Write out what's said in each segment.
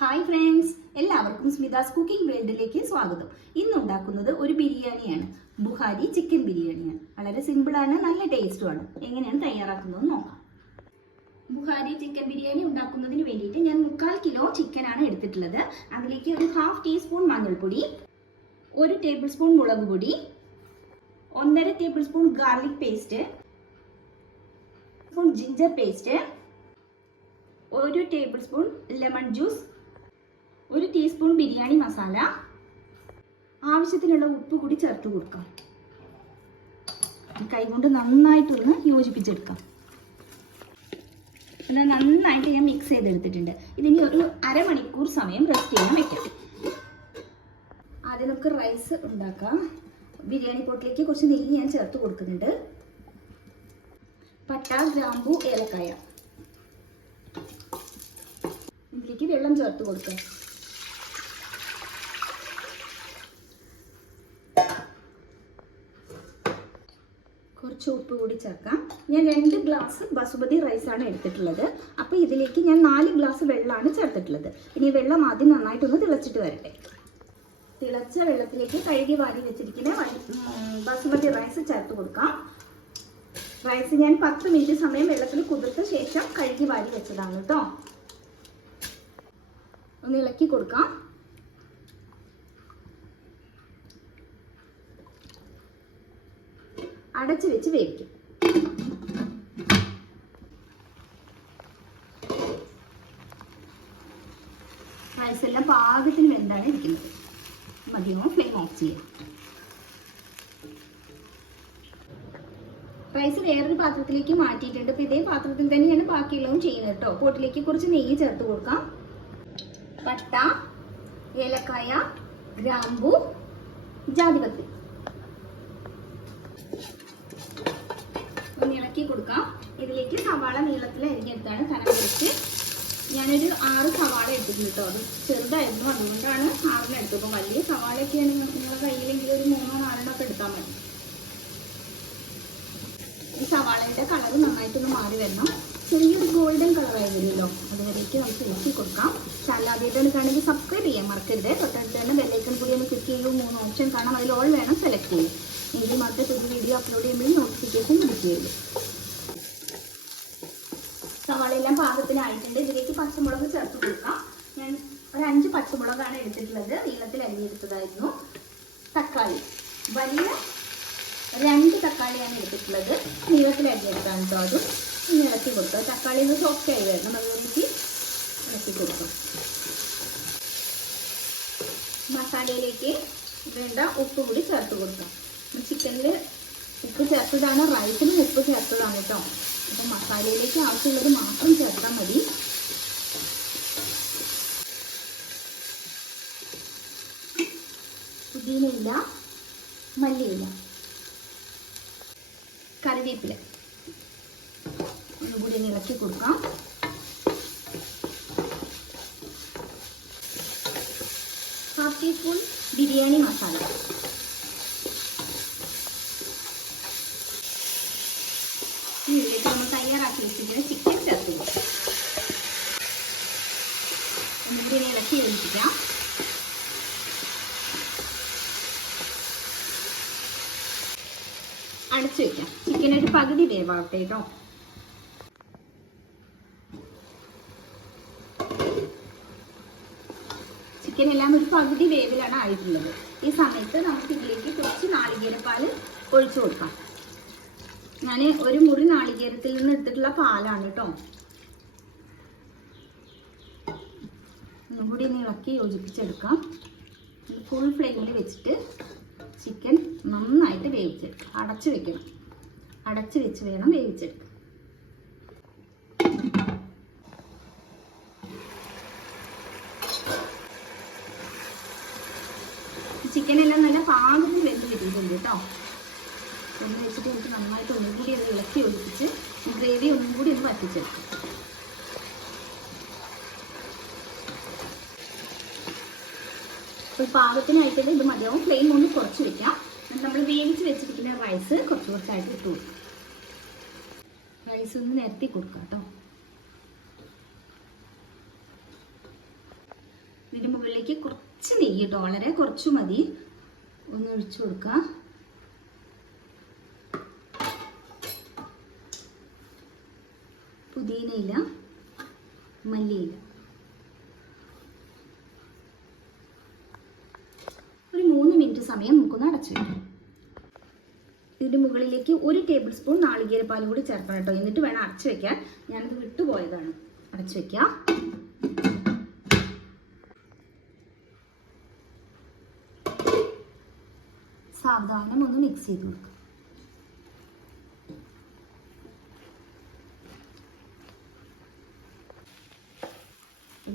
Hi friends, എല്ലാവർക്കും സ്മിതാസ് cooking വേൾഡിലേക്ക് സ്വാഗതം. ഇന്നുണ്ടാക്കുന്നത് ഒരു ബിരിയാണിയാണ്. ബുഹാരി ചിക്കൻ ബിരിയാണിയാണ്. വളരെ സിമ്പിളാണ്, നല്ല ടേസ്റ്റുമാണ്. എങ്ങനെയാണ് തയ്യാറാക്കുന്നതെന്ന് നോക്കാം. ബുഹാരി ചിക്കൻ ബിരിയാണി ഉണ്ടാക്കുന്നതിന് വേണ്ടിയിട്ട് ഞാൻ 3/4 കിലോ ചിക്കനാണ് എടുത്തിട്ടുള്ളത്. അതിലേക്ക് ഒരു 1/2 ടീസ്പൂൺ മഞ്ഞൾപ്പൊടി, 1 ടേബിൾ സ്പൂൺ മുളക് പൊടി, 1.5 table spoon garlic paste, ginger paste, 1 table spoon lemon juice, 1 teaspoon biryani masala, ആവശ്യത്തിനുള്ള ഉപ്പ് കൂടി ചേർത്ത് കൊടുക്കാം. കൈകൊണ്ട് നന്നായിട്ടൊന്ന് യോജിപ്പിച്ചെടുക്കാം. നന്നായിട്ട് ഞാൻ മിക്സ് ചെയ്തെടുത്തിട്ടുണ്ട്. ഇതിനി ഒരു അരമണിക്കൂർ സമയം റെസ്റ്റ് ചെയ്യാൻ വെക്കാം. ആദ്യം നമുക്ക് റൈസ് ഉണ്ടാക്കാം. ബിരിയാണി പോട്ടിലേക്ക് കുറച്ച് നെയ്യ് ഞാൻ ചേർത്ത് കൊടുക്കുന്നുണ്ട്. പട്ട, ഗ്രാമ്പു, ഏലക്കായ. ഇതിലേക്ക് വെള്ളം ചേർത്ത് കൊടുക്കാം. കുറച്ച് ഉപ്പ് കൂടി ചേർക്കാം. ഞാൻ 2 ഗ്ലാസ് ബസുമതി റൈസാണ് എടുത്തിട്ടുള്ളത്. അപ്പോൾ ഇതിലേക്ക് ഞാൻ 4 ഗ്ലാസ് വെള്ളമാണ് ചേർത്തിട്ടുള്ളത്. ഇനി വെള്ളം ആദ്യം നന്നായിട്ടൊന്ന് തിളച്ചിട്ട് വരട്ടെ. തിളച്ച വെള്ളത്തിലേക്ക് കഴുകി വാരി വെച്ചിരിക്കുന്ന ബസുമതി റൈസ് ചേർത്ത് കൊടുക്കാം. റൈസ് ഞാൻ 10 മിനിറ്റ് സമയം വെള്ളത്തിൽ കുതിർത്ത ശേഷം കഴുകി വാരി വെച്ചതാണ് കേട്ടോ. ഒന്ന് ഇളക്കി കൊടുക്കാം. അടച്ചു വെച്ച് വേവിക്കും. റൈസ് എല്ലാം പാകത്തിന് വെന്താണ് ഇരിക്കുന്നത്. മതിയോ? ഫ്ലെയിം ഓഫ് ചെയ്യാം. റൈസ് വേറൊരു പാത്രത്തിലേക്ക് മാറ്റിയിട്ടുണ്ട്. അപ്പോൾ ഇതേ പാത്രത്തിൽ തന്നെയാണ് ബാക്കിയുള്ളതും ചെയ്യുന്നത് കേട്ടോ. പോട്ടിലേക്ക് കുറച്ച് നെയ്യ് ചേർത്ത് കൊടുക്കാം. പട്ട, ഏലക്കായ, ഗ്രാമ്പു, ജാതിപത്രി ഒന്ന് ഇളക്കി കൊടുക്കാം. ഇതിലേക്ക് സവാള നീളത്തിൽ അരിഞ്ഞെടുത്താണ് കനം വെച്ച്. ഞാനൊരു 6 സവാള എടുത്തിട്ടുണ്ട് കേട്ടോ. അത് ചെറുതായിരുന്നു, അതുകൊണ്ടാണ് 6 എടുത്തത്. അപ്പോൾ വലിയ സവാളയൊക്കെയാണ് നിങ്ങളുടെ കയ്യിലെങ്കിൽ ഒരു 3-4 ഒക്കെ എടുത്താൽ മതി. ഈ സവാളയുടെ കളർ നന്നായിട്ടൊന്ന് മാറി വരണം. ചെറിയൊരു ഗോൾഡൻ കളറായി വരുമല്ലോ, അതുവരേക്ക് നമുക്ക് ഇളക്കി കൊടുക്കാം. ചാനൽ ആദ്യമായിട്ടാണ് കാണുമെങ്കിൽ സബ്സ്ക്രൈബ് ചെയ്യാൻ മറക്കരുത്. തൊട്ടടുത്ത് തന്നെ ബെല്ലൈക്കൺ കൂടി ഒന്ന് ക്ലിക്ക് ചെയ്യൂ. 3 ഓപ്ഷൻ കാണാം, അതിൽ ഓൾ വേണം സെലക്ട് ചെയ്യും. എങ്കിൽ മാത്രമേ പുതിയ വീഡിയോ അപ്ലോഡ് ചെയ്യുമ്പോൾ നോട്ടിഫിക്കേഷൻ ലഭിക്കുകയുള്ളൂ. സവാളയെല്ലാം പാകത്തിനായിട്ടുണ്ട്. ഇതിലേക്ക് പച്ചമുളക് ചേർത്ത് കൊടുക്കാം. ഞാൻ ഒരു 5 പച്ചമുളകാണ് എടുത്തിട്ടുള്ളത്. നീളത്തിൽ അരിഞ്ഞെടുത്തതായിരുന്നു. തക്കാളി വലിയ 2 തക്കാളിയാണ് എടുത്തിട്ടുള്ളത്. നീളത്തിൽ അരിഞ്ഞെടുത്താണ് കേട്ടോ. അതും ഇനി ഇളക്കി കൊടുക്കുക. തക്കാളി ഒന്ന് സോഫ്റ്റ് ആയി വരണം, അതുവരേക്ക് ഇളക്കി കൊടുക്കും. മസാലയിലേക്ക് വേണ്ട ഉപ്പ് കൂടി ചേർത്ത് കൊടുക്കാം. ചിക്കനിൽ ഉപ്പ് ചേർത്തതാണ്, റൈസിലും ഉപ്പ് ചേർത്തതാണ് കേട്ടോ. അപ്പം മസാലയിലേക്ക് ആവശ്യമുള്ളത് മാത്രം ചേർത്താൽ മതി. പുതിനയില, മല്ലിയില, കറിവേപ്പില ഒന്നുകൂടി ഇളക്കി കൊടുക്കാം. ഹാഫ് ടീസ്പൂൺ ബിരിയാണി മസാല, ഇതിലേക്ക് നമ്മൾ തയ്യാറാക്കി വെച്ചിട്ടുള്ള ചിക്കൻ ചേർത്ത് കൊടുക്കാം. ഒന്നുകൂടി ഇളക്കി യോജിപ്പിക്കാം. അടച്ചു വെക്കാം. ചിക്കൻ ഒരു പകുതി വേവാവട്ടെ കേട്ടോ. ചിക്കൻ എല്ലാം ഒരു പകുതി വേവിലാണ് ആയിട്ടുള്ളത്. ഈ സമയത്ത് നമുക്ക് ഇതിലേക്ക് കുറച്ച് നാളികേരപ്പാൽ ഒഴിച്ചു കൊടുക്കാം. ഞാൻ ഒരു മുറി നാളികേരത്തിൽ നിന്ന് എടുത്തിട്ടുള്ള പാലാണ് കേട്ടോ. ഒന്നുകൂടി ഇളക്കി യോജിപ്പിച്ചെടുക്കാം. ഫുൾ ഫ്ലെയിമിൽ വെച്ചിട്ട് ചിക്കൻ നന്നായിട്ട് വേവിച്ചെടുക്കാം. അടച്ചു വെക്കണം. അടച്ചു വെച്ച് വേണം വേവിച്ചെടുക്കാം. ചിക്കൻ എല്ലാം നല്ല പാകത്തിൽ വെന്ത് കിട്ടിയിട്ടുണ്ട് കേട്ടോ. ഒന്ന് വെച്ചിട്ട് നമുക്ക് നന്നായിട്ട് ഒന്നുകൂടി അത് ഇളക്കി ഒഴിപ്പിച്ച് ഗ്രേവി ഒന്നും കൂടി ഒന്ന് വറ്റിച്ചെടുക്കാം. അപ്പോൾ പാകത്തിനായിട്ട് ഇത് മതിയാവും. ഫ്ലെയിം ഒന്ന് കുറച്ച് വെക്കാം. നമ്മൾ വേവിച്ച് വെച്ചിരിക്കുന്ന റൈസ് കുറച്ച് കുറച്ചായിട്ട് ഇട്ട് കൊടുക്കും. റൈസ് ഒന്ന് നിരത്തി കൊടുക്കാം കേട്ടോ. ഇതിൻ്റെ മുകളിലേക്ക് കുറച്ച് നെയ്യ് കേട്ടോ, വളരെ കുറച്ച് മതി, ഒന്ന് ഒഴിച്ചു കൊടുക്കുക. പുതിനയില, മല്ലിയില, ഒരു 3 മിനിറ്റ് സമയം നമുക്കൊന്ന് അടച്ചു വയ്ക്കാം. ഇതിൻ്റെ മുകളിലേക്ക് 1 ടേബിൾ സ്പൂൺ നാളികേരപ്പാലും കൂടി ചേർക്കണം കേട്ടോ, എന്നിട്ട് വേണം അടച്ചു വെക്കാൻ. ഞാനത് വിട്ടുപോയതാണ്. അടച്ചു വെക്കാം. സാവധാനം ഒന്ന് മിക്സ് ചെയ്ത് കൊടുക്കുക.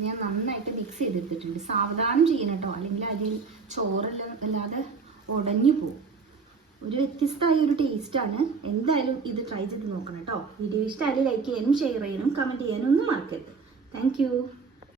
ഞാൻ നന്നായിട്ട് മിക്സ് ചെയ്തെടുത്തിട്ടുണ്ട്. സാവധാനം ചെയ്യണം കേട്ടോ, അല്ലെങ്കിൽ അതിൽ ചോറെല്ലാം അല്ലാതെ ഉടഞ്ഞു പോകും. ഒരു വ്യത്യസ്തമായ ഒരു ടേസ്റ്റാണ്. എന്തായാലും ഇത് ട്രൈ ചെയ്ത് നോക്കണം കേട്ടോ. വീഡിയോ ഇഷ്ടമായാലും ലൈക്ക് ചെയ്യാനും ഷെയർ ചെയ്യാനും കമൻറ്റ് ചെയ്യാനും ഒന്നും മറക്കരുത്. താങ്ക്